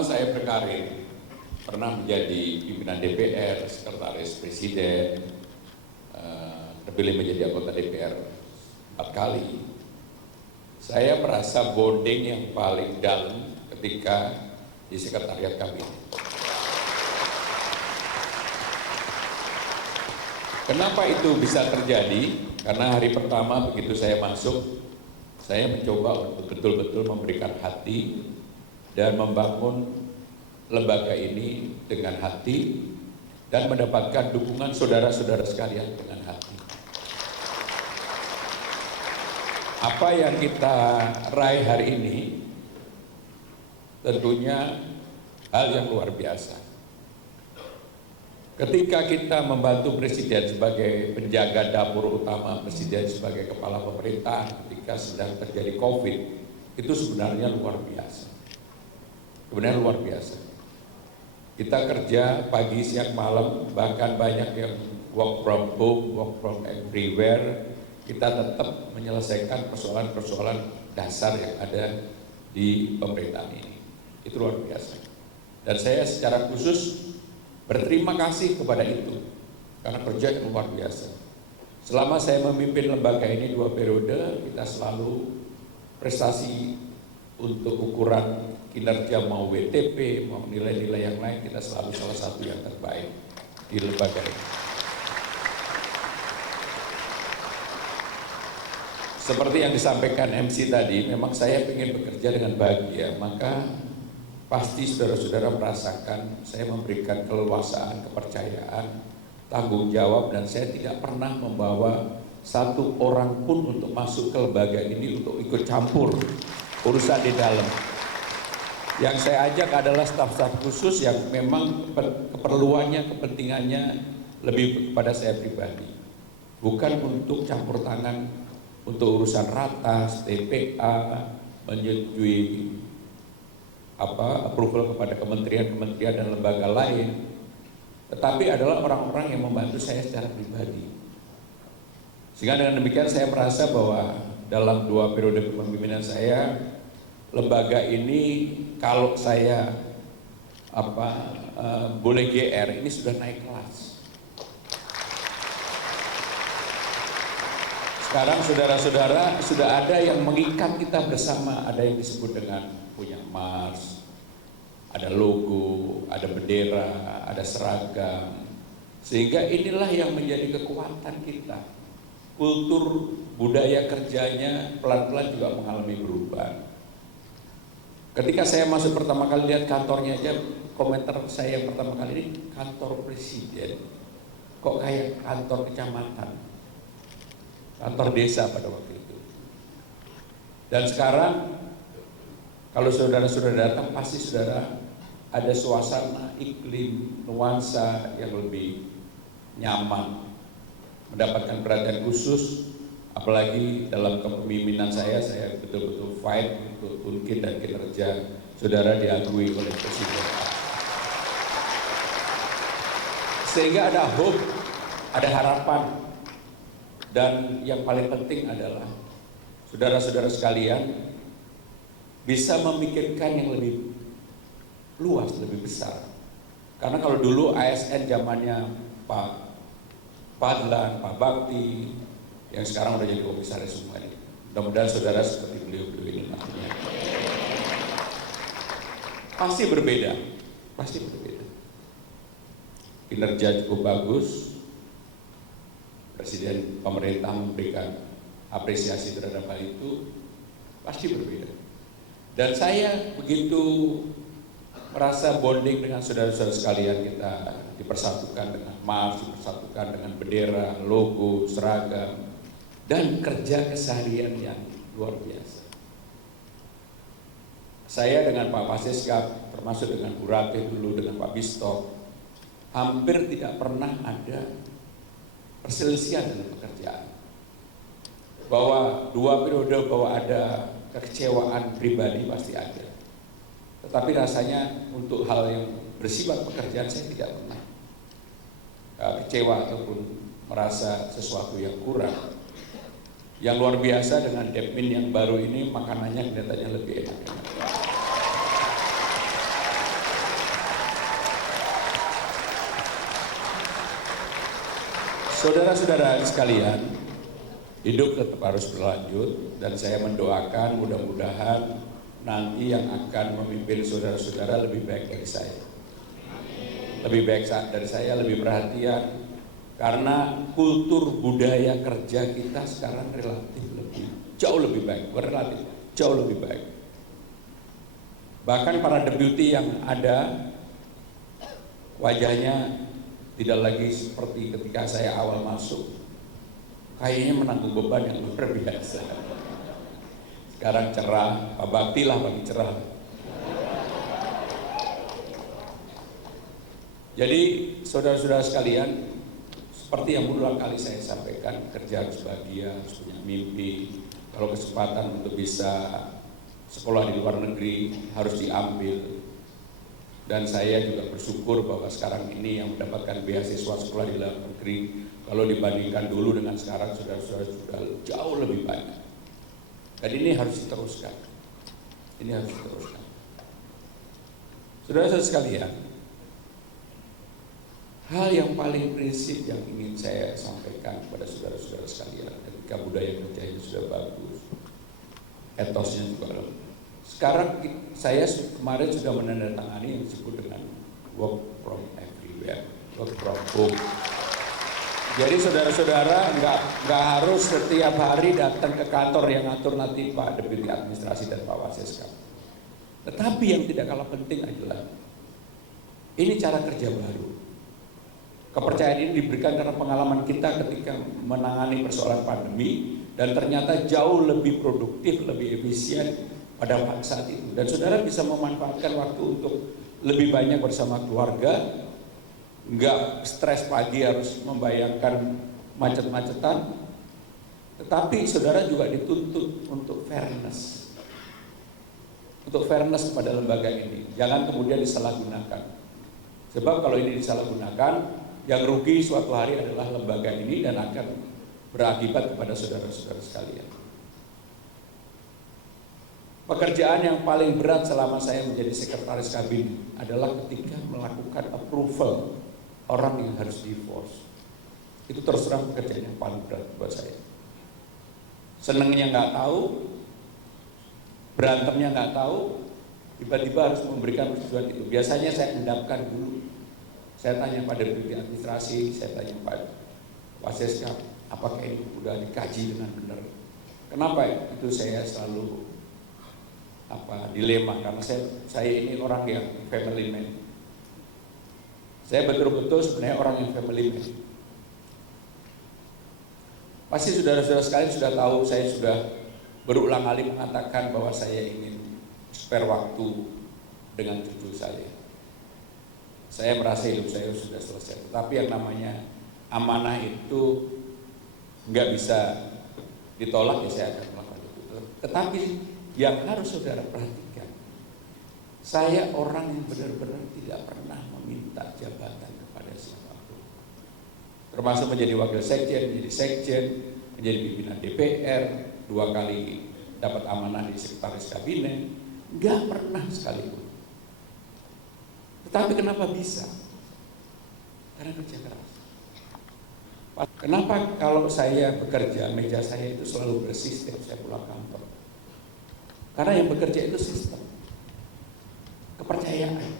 selama saya berkarir, pernah menjadi pimpinan DPR, sekretaris presiden, terpilih menjadi anggota DPR 4 kali. Saya merasa bonding yang paling dalam ketika di sekretariat kabinet. Kenapa itu bisa terjadi? Karena hari pertama begitu saya masuk, saya mencoba untuk betul-betul memberikan hati dan membangun lembaga ini dengan hati dan mendapatkan dukungan saudara-saudara sekalian dengan hati. Apa yang kita raih hari ini tentunya hal yang luar biasa. Ketika kita membantu Presiden sebagai penjaga dapur utama, Presiden sebagai kepala pemerintahan ketika sedang terjadi COVID, itu sebenarnya luar biasa. Sebenarnya luar biasa. Kita kerja pagi, siang, malam, bahkan banyak yang work from home, work from everywhere. Kita tetap menyelesaikan persoalan-persoalan dasar yang ada di pemerintahan ini. Itu luar biasa. Dan saya secara khusus berterima kasih kepada itu, karena kerja yang luar biasa. Selama saya memimpin lembaga ini 2 periode, kita selalu prestasi untuk ukuran kinerja mau WTP, mau nilai-nilai yang lain, kita selalu salah satu yang terbaik di lembaga ini. Seperti yang disampaikan MC tadi, memang saya ingin bekerja dengan bahagia, maka pasti saudara-saudara merasakan saya memberikan keleluasaan, kepercayaan, tanggung jawab, dan saya tidak pernah membawa satu orang pun untuk masuk ke lembaga ini untuk ikut campur urusan di dalam. Yang saya ajak adalah staf-staf khusus yang memang keperluannya, kepentingannya lebih kepada saya pribadi, bukan untuk campur tangan untuk urusan ratas, TPA, menyetujui approval kepada kementerian-kementerian dan lembaga lain, tetapi adalah orang-orang yang membantu saya secara pribadi. Sehingga dengan demikian saya merasa bahwa dalam 2 periode kepemimpinan saya, lembaga ini kalau saya boleh GR, ini sudah naik kelas. Sekarang saudara-saudara sudah ada yang mengikat kita bersama, ada yang disebut dengan punya Mars, ada logo, ada bendera, ada seragam, sehingga inilah yang menjadi kekuatan kita. Kultur budaya kerjanya pelan-pelan juga mengalami perubahan. Ketika saya masuk pertama kali lihat kantornya aja, komentar saya yang pertama kali ini, kantor presiden kok kayak kantor kecamatan, kantor desa pada waktu itu. Dan sekarang kalau saudara-saudara datang, pasti saudara ada suasana, iklim, nuansa yang lebih nyaman, mendapatkan perhatian khusus, apalagi dalam kepemimpinan saya betul-betul fight untuk mungkin dan kinerja saudara diakui oleh Presiden. Sehingga ada hope, ada harapan, dan yang paling penting adalah saudara-saudara sekalian bisa memikirkan yang lebih luas, lebih besar. Karena kalau dulu ASN zamannya Pak Fadlan, Pak Bakti, yang sekarang udah jadi komisaris semua ini. Mudah-mudahan saudara seperti beliau-beliau ini nantinya. Pasti berbeda, pasti berbeda. Kinerja cukup bagus, Presiden pemerintah memberikan apresiasi terhadap hal itu, pasti berbeda. Dan saya begitu merasa bonding dengan saudara-saudara sekalian, kita dipersatukan dengan Mars, dipersatukan dengan bendera, logo, seragam, dan kerja keseharian yang luar biasa. Saya dengan Pak Paseskap, termasuk dengan Bu Ratih dulu, dengan Pak Bisto, hampir tidak pernah ada perselisihan dalam pekerjaan. Bahwa 2 periode bahwa ada kekecewaan pribadi pasti ada. Tetapi rasanya untuk hal yang bersifat pekerjaan saya tidak pernah kecewa ataupun merasa sesuatu yang kurang. Yang luar biasa dengan Depmin yang baru ini, makanannya kelihatannya lebih enak. Saudara-saudara sekalian, hidup tetap harus berlanjut dan saya mendoakan mudah-mudahan nanti yang akan memimpin saudara-saudara lebih baik dari saya. Lebih baik dari saya, lebih perhatian, karena kultur budaya kerja kita sekarang relatif jauh lebih baik, relatif jauh lebih baik. Bahkan para deputi yang ada wajahnya tidak lagi seperti ketika saya awal masuk, kayaknya menanggung beban yang luar biasa. Sekarang cerah, Pak Bakti lah bagi cerah. Jadi saudara-saudara sekalian, seperti yang berulang kali saya sampaikan, kerja harus bahagia, harus punya mimpi. Kalau kesempatan untuk bisa sekolah di luar negeri harus diambil. Dan saya juga bersyukur bahwa sekarang ini yang mendapatkan beasiswa sekolah di luar negeri, kalau dibandingkan dulu dengan sekarang, saudara-saudara sudah jauh lebih banyak. Dan ini harus diteruskan. Ini harus diteruskan. Saudara-saudara sekalian, hal yang paling prinsip yang ingin saya sampaikan kepada saudara-saudara sekalian, ketika budaya kerja itu sudah bagus, etosnya juga lemah. Sekarang saya kemarin sudah menandatangani yang disebut dengan work from everywhere, work from home. Jadi saudara-saudara nggak harus setiap hari datang ke kantor yang ngatur nanti Pak Deputi Administrasi dan Pak Waseska. Tetapi yang tidak kalah penting adalah ini cara kerja baru. Kepercayaan ini diberikan karena pengalaman kita ketika menangani persoalan pandemi dan ternyata jauh lebih produktif, lebih efisien pada saat itu. Dan saudara bisa memanfaatkan waktu untuk lebih banyak bersama keluarga, nggak stres pagi harus membayangkan macet-macetan, tetapi saudara juga dituntut untuk fairness. Untuk fairness kepada lembaga ini, jangan kemudian disalahgunakan. Sebab kalau ini disalahgunakan, yang rugi suatu hari adalah lembaga ini dan akan berakibat kepada saudara-saudara sekalian. Pekerjaan yang paling berat selama saya menjadi sekretaris kabinet adalah ketika melakukan approval orang yang harus divorce. Itu terus terang pekerjaan yang paling berat buat saya. Senengnya nggak tahu, berantemnya nggak tahu, tiba-tiba harus memberikan persetujuan itu. Biasanya saya endapkan dulu. Saya tanya pada Deputi Administrasi, saya tanya pada Waseska, apakah ini sudah dikaji dengan benar? Kenapa itu saya selalu dilema, karena saya ini orang yang family man. Saya betul-betul sebenarnya orang yang family man. Pasti saudara-saudara sekalian sudah tahu, saya sudah berulang kali mengatakan bahwa saya ingin spare waktu dengan cucu saya. Saya merasa hidup saya sudah selesai. Tapi yang namanya amanah itu nggak bisa ditolak, ya saya akan melakukan itu. Tetapi yang harus saudara perhatikan, saya orang yang benar-benar tidak pernah meminta jabatan kepada siapapun, termasuk menjadi wakil sekjen, menjadi sekjen, menjadi pimpinan DPR, 2 kali dapat amanah di sekretaris kabinet, nggak pernah sekalipun. Tetapi kenapa bisa? Karena kerja keras. Kenapa kalau saya bekerja, meja saya itu selalu bersih setiap saya pulang kantor? Karena yang bekerja itu sistem, kepercayaan.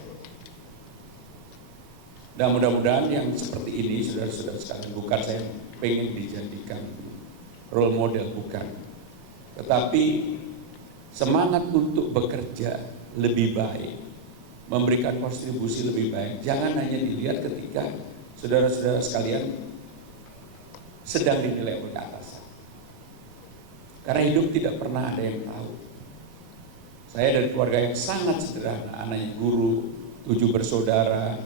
Dan mudah-mudahan yang seperti ini, saudara-saudara sekalian, bukan saya pengen dijadikan role model, bukan. Tetapi semangat untuk bekerja lebih baik, memberikan kontribusi lebih baik, jangan hanya dilihat ketika saudara-saudara sekalian sedang dinilai oleh atasan. Karena hidup tidak pernah ada yang tahu. Saya dari keluarga yang sangat sederhana, anaknya guru, 7 bersaudara,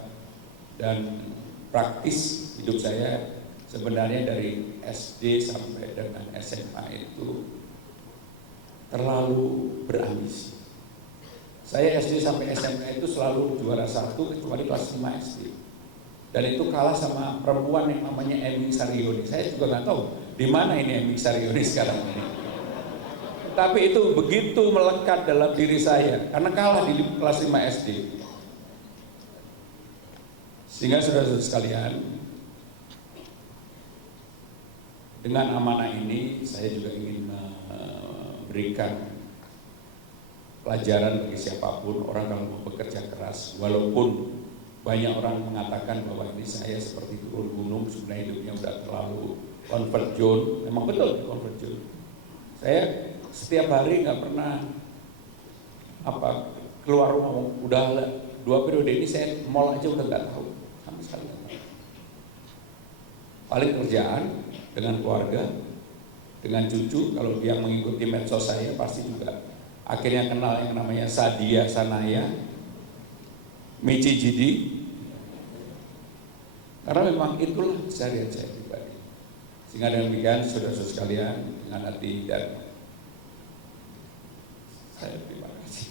dan praktis hidup saya sebenarnya dari SD sampai dengan SMA itu terlalu berambisi. Saya SD sampai SMA itu selalu juara 1 kecuali kelas 5 SD. Dan itu kalah sama perempuan yang namanya Emi Saryoni. Saya juga nggak tahu di mana ini Emi Saryoni sekarang ini. Tapi itu begitu melekat dalam diri saya karena kalah di kelas 5 SD. Sehingga saudara-saudara sekalian, Dengan amanah ini saya juga ingin memberikan pelajaran bagi siapapun orang kalau mau bekerja keras, walaupun banyak orang mengatakan bahwa ini saya seperti turun gunung, sebenarnya hidupnya udah terlalu comfort zone. Memang betul comfort zone. Saya setiap hari nggak pernah keluar rumah. Udah 2 periode ini saya mall aja udah nggak tahu sama sekali. Paling kerjaan dengan keluarga, dengan cucu. Kalau dia mengikuti medsos saya pasti juga akhirnya kenal yang namanya Sadia Sanaya, Michi Jidi. Karena memang itulah keseharian saya pribadi. Sehingga dengan demikian saudara-saudara sekalian, dengan hati dan saya terima kasih.